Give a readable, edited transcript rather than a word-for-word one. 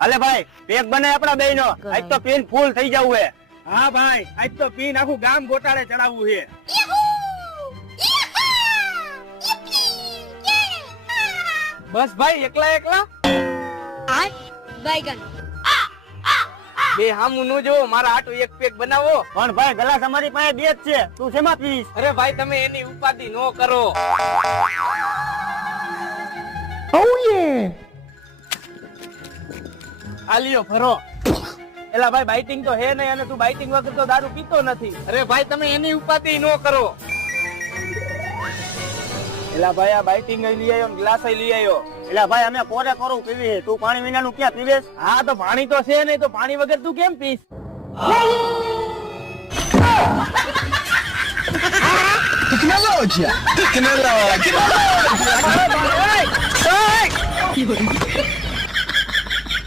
હાલે ભાઈ પેક બને આપડા બેયનો આજ તો પીન ફૂલ થઈ જવું હે હા ભાઈ આજ તો પીન આખું ગામ ગોટાળે ચડાવવું છે બસ ભાઈ એકલા એકલા बैगन બે હામું નો જો મારા આટુ એક પેક બનાવો પણ ભાઈ ગલાસ અમારી પાસે બે જ છે તું શેમાં પીસ અરે ભાઈ તમે એની ઉપાધિ નો કરો આલિયો ભરો એલા ભાઈ બાઇટિંગ તો હે નહીં અને તું બાઇટિંગ વગર તો દારૂ પીતો નથી અરે ભાઈ તમે એની ઉપાધિ નો કરો એલા ભાઈ આ બાઇટિંગ લઈ આવ્યો ગ્લાસ લઈ આવ્યો એલા ભાઈ અમે કોરે કોરું પીવી તું પાણી વિનાનું ક્યાં પીવેસ હા તો પાણી તો છે નહીં તો પાણી વગર તું કેમ પીસ Tecnologia! Tecnologia!